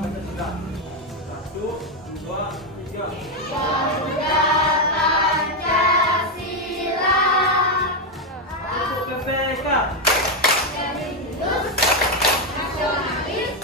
baca juga. 1, 2, 3. Garuda Pancasila. Untuk PPK. Nasionalis.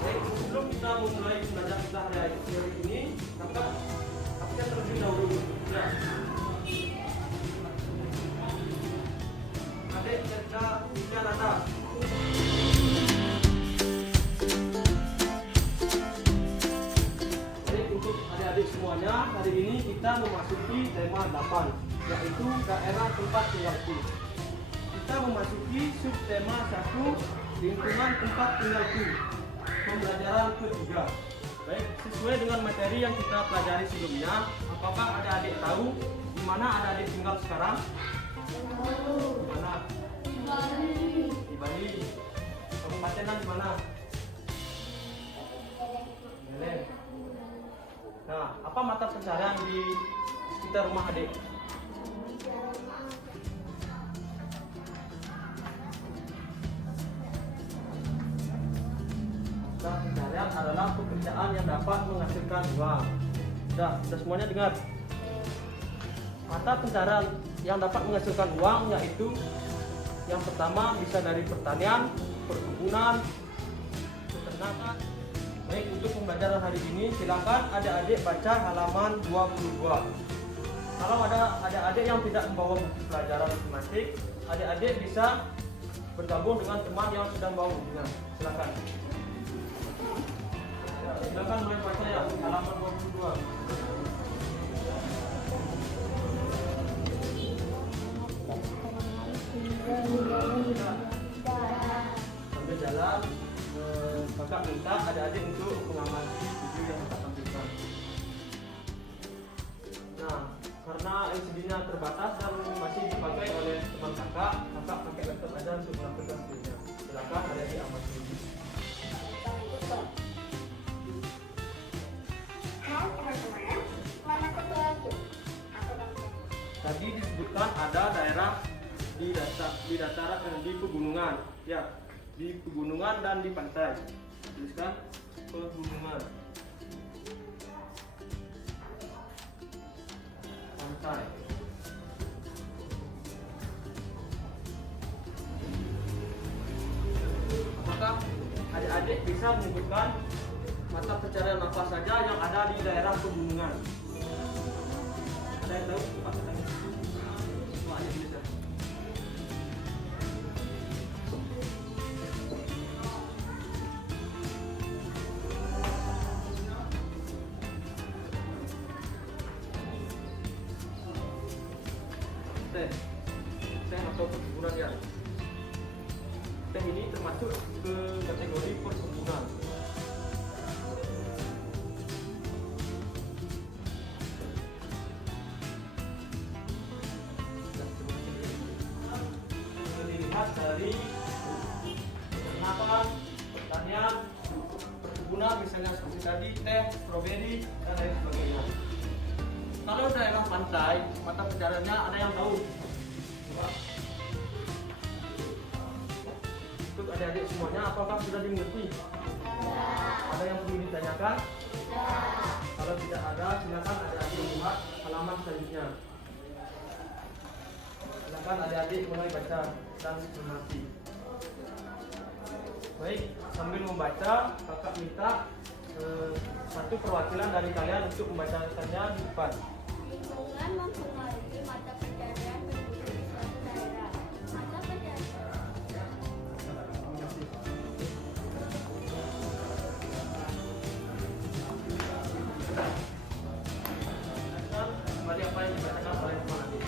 Baik, sebelum kita memulai belajar kita hari ini, kakak terlebih dahulu. Ya. Adik cerita Ika Nata. Baik, untuk adik-adik semuanya, hari ini kita memasuki tema 8, yaitu daerah tempat tinggalku. Kita memasuki subtema 1, lingkungan tempat tinggalku, pembelajaran ketiga. Baik, sesuai dengan materi yang kita pelajari sebelumnya, apakah adik-adik tahu di mana adik-adik tinggal sekarang? Di mana? Di Bali. Kabupaten di mana? Beleng. Nah, apa mata pencaharian di sekitar rumah adik? Mata pencaharian adalah pekerjaan yang dapat menghasilkan uang. Sudah semuanya dengar? Mata pencaharian yang dapat menghasilkan uang yaitu yang pertama bisa dari pertanian, perkebunan, peternakan. Baik, untuk pembelajaran hari ini silakan adik-adik baca halaman 22. Kalau ada adik-adik yang tidak membawa buku pelajaran matematik, adik-adik bisa bergabung dengan teman yang sudah membawa bukunya. Silakan. Ya, silakan mulai baca ya, halaman 22. Sambil jalan, kakak minta adik-adik untuk mengamati video yang kakak tampilkan. Nah, karena LCD-nya terbatas dan masih dipakai oleh teman kakak pakai laptop aja untuk melakukan videonya. Silakan adik-adik amati. Hai teman-teman, nama saya Yu. Tadi disebutkan ada daerah di pegunungan, ya, di pegunungan dan di pantai. Tuliskan pegunungan, pantai. Apakah adik-adik bisa menyebutkan mata pencaharian apa saja yang ada di daerah pegunungan? Ada yang tahu? Pak, tanya. Semua adik bisa. Teh atau perkebunan ya. Teh ini termasuk ke kategori perkebunan. Dilihat dari peternakan, pertanian, perkebunan misalnya seperti tadi teh, stroberi dan lain sebagainya. Kalau daerah pantai, mata pencahariannya ada yang tahu? Coba. Untuk adik-adik semuanya, apakah sudah dimengerti? Ada yang perlu ditanyakan? Kalau tidak ada, silakan adik-adik lihat halaman selanjutnya. Silakan adik-adik mulai baca dan mengerti. Baik, sambil membaca, kakak minta satu perwakilan dari kalian untuk membacakannya di depan. Lingkungan mempengaruhi mata pencaharian penduduk di suatu daerah. Mata pencaharian Kembali apa yang dibacakan oleh teman adik.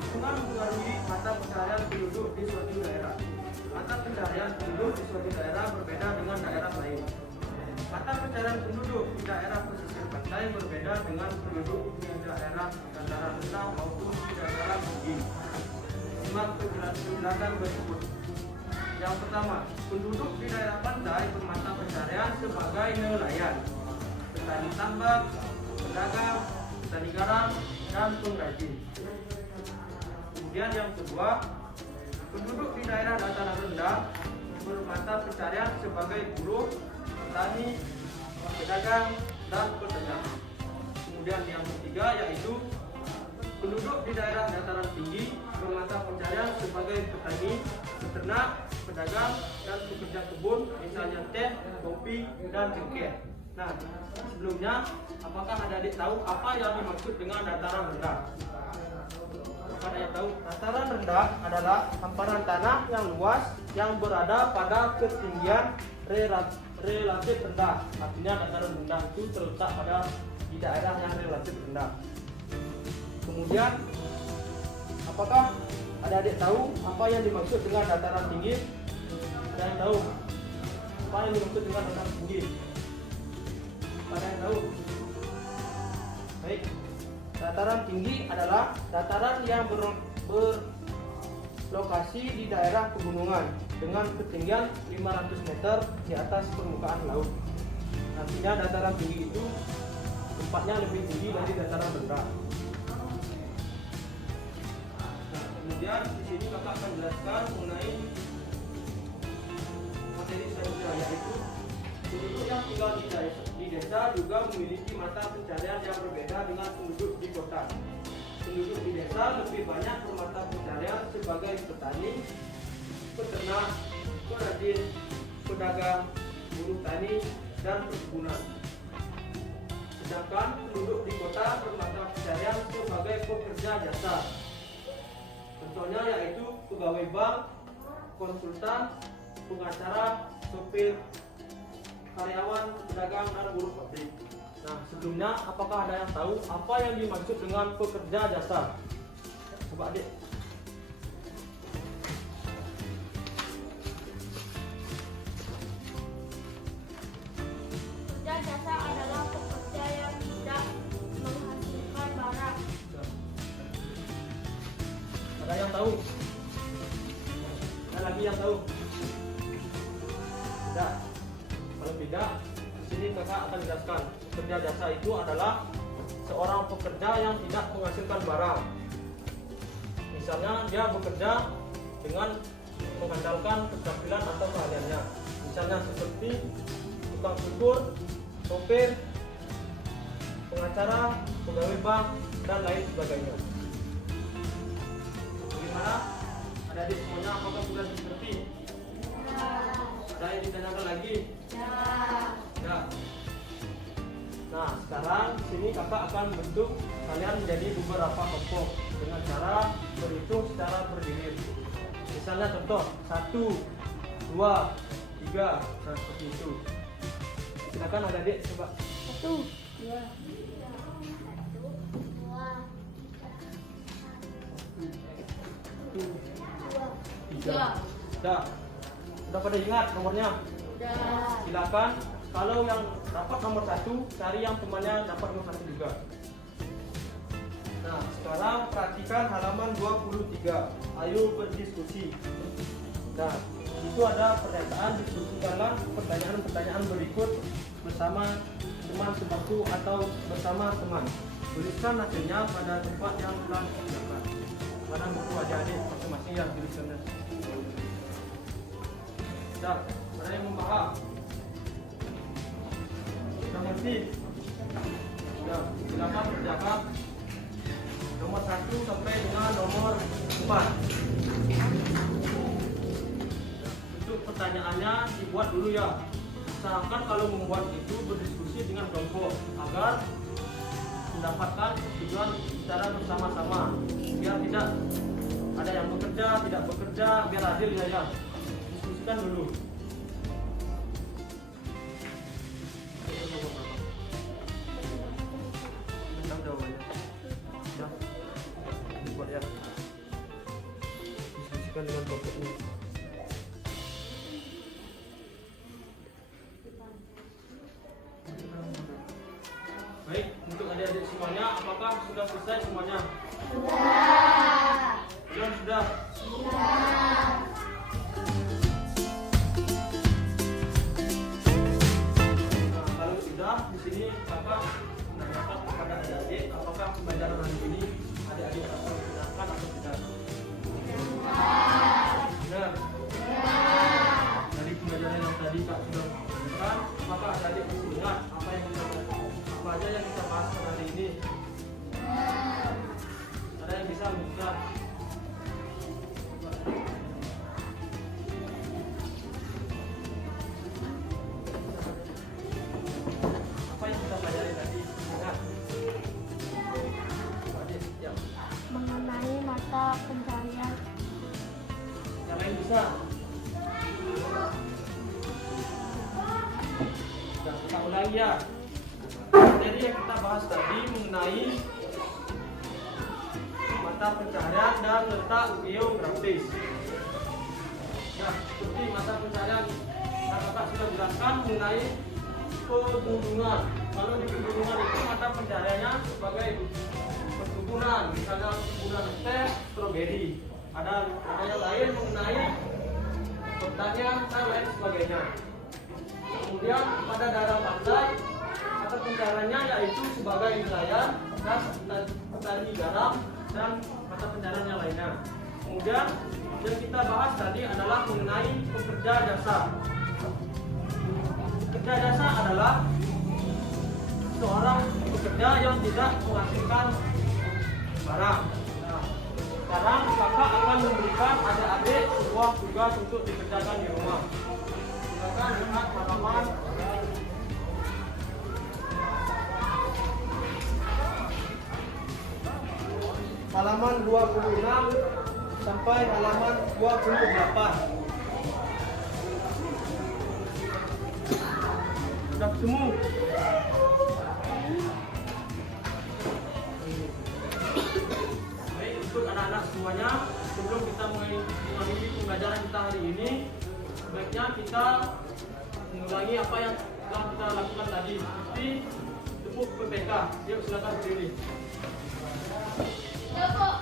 Lingkungan mempengaruhi mata pencaharian penduduk di suatu daerah. Mata pencaharian penduduk di suatu daerah berbeda dengan daerah lain. Mata pencaharian penduduk di daerah pesisir pantai berbeda dengan penduduk di daerah dataran rendah maupun di daerah tinggi. Simak penjelasan berikut. Yang pertama, penduduk di daerah pantai bermata pencaharian sebagai nelayan, petani tambak, pedagang, petani garam, dan pengrajin. Kemudian yang kedua, penduduk di daerah dataran rendah bermata pencarian sebagai buruh, petani, pedagang, dan peternak. Kemudian yang ketiga yaitu penduduk di daerah dataran tinggi bermata pencarian sebagai petani, peternak, pedagang, dan pekerja kebun, misalnya teh, kopi, dan cengkeh. Nah, sebelumnya, apakah adik-adik tahu apa yang dimaksud dengan dataran rendah? Apakah ada yang tahu? Dataran rendah adalah hamparan tanah yang luas yang berada pada ketinggian relatif rendah. Artinya dataran rendah itu terletak pada di daerah yang relatif rendah. Kemudian, apakah adik-adik tahu apa yang dimaksud dengan dataran tinggi? Ada yang tahu apa yang dimaksud dengan dataran tinggi? Ada yang tahu? Baik, dataran tinggi adalah dataran yang berlokasi di daerah pegunungan dengan ketinggian 500 meter di atas permukaan laut. Artinya dataran tinggi itu tempatnya lebih tinggi dari dataran rendah. Nah, kemudian di sini kakak akan jelaskan mengenai materi selanjutnya, yaitu penduduk yang tinggal di desa juga memiliki mata pencarian yang berbeda dengan penduduk di kota. Penduduk di desa lebih banyak bermata pencarian sebagai petani, peternak, perajin, pedagang, buruh tani, dan perkebunan. Sedangkan penduduk di kota bermata pencarian sebagai pekerja jasa. Contohnya yaitu pegawai bank, konsultan, pengacara, sopir, karyawan, pedagang, dan buruh pabrik. Nah, sebelumnya apakah ada yang tahu apa yang dimaksud dengan pekerja jasa? Coba adik. Pekerja jasa adalah pekerja yang tidak menghasilkan barang. Ada yang tahu? Ada lagi yang tahu? Tidak. Kalau tidak, di sini kakak akan jelaskan. Pekerja jasa itu adalah seorang pekerja yang tidak menghasilkan barang. Misalnya dia bekerja dengan mengandalkan keterampilan atau keahliannya. Misalnya seperti tukang cukur, sopir, pengacara, pegawai bank, dan lain sebagainya. Bagaimana? Adik-adik semuanya apakah sudah dimengerti? Ada yang ditanyakan lagi? Ya. Nah, sekarang di sini kakak akan bentuk kalian menjadi beberapa kelompok dengan cara berhitung secara bergilir. Misalnya contoh 1, 2, 3, nah seperti itu. Silakan adik-adik coba. 1, 2, 3. Sudah pada ingat nomornya? Sudah. Silakan. Kalau yang dapat nomor 1, cari yang temannya dapat nomor 1 juga. Nah, sekarang perhatikan halaman 23. Ayo berdiskusi. Nah, itu ada pernyataan, diskusikanlah pertanyaan-pertanyaan berikut bersama teman sebangku atau bersama teman. Tuliskan hasilnya pada tempat yang telah disediakan. Mana buku adik-adik masing-masing yang tulisannya. Sudah, ada yang membahas? Sudah ngerti? Sudah, silakan kerjakan nomor 1 sampai dengan nomor 4. Untuk pertanyaannya dibuat dulu ya. Usahakan kalau membuat itu berdiskusi dengan kelompok agar mendapatkan tujuan secara bersama-sama, biar tidak ada yang bekerja, tidak bekerja, biar adil ya. Diskusikan dulu. Tahu jawabannya? Sudah. Dibuat ya. Diskusikan dengan kelompoknya. Baik, untuk adik-adik semuanya, apakah sudah selesai semuanya? Sudah. Sudah. Nah, kalau sudah, di sini kakak menanyakan kepada adik-adik, apakah pembelajaran hari ini adik-adik akan menyenangkan atau tidak? Benar. Dari Waria. Materi yang kita bahas tadi mengenai mata pencaharian dan letak geografis. Nah, seperti mata pencaharian yang kakak sudah jelaskan mengenai pegunungan. Kalau di pegunungan itu mata pencahariannya sebagai perkebunan, misalnya perkebunan teh, stroberi. Ada yang lain mengenai pertanian dan lain sebagainya. Kemudian pada daerah pantai mata pencahariannya yaitu sebagai nelayan dan petani garam dan mata pencaharian yang lainnya. Kemudian yang kita bahas tadi adalah mengenai pekerja jasa. Pekerja jasa adalah seorang pekerja yang tidak menghasilkan barang. Nah, sekarang kakak akan memberikan adik-adik sebuah tugas untuk dikerjakan di rumah. Silakan lihat halaman 26 sampai halaman 28. Sudah ketemu? Baik, untuk anak-anak semuanya, sebelum kita mengakhiri pembelajaran kita hari ini, sebaiknya kita mengulangi apa yang telah kita lakukan tadi, seperti tepuk PPK. Yuk, silakan berdiri. Tepuk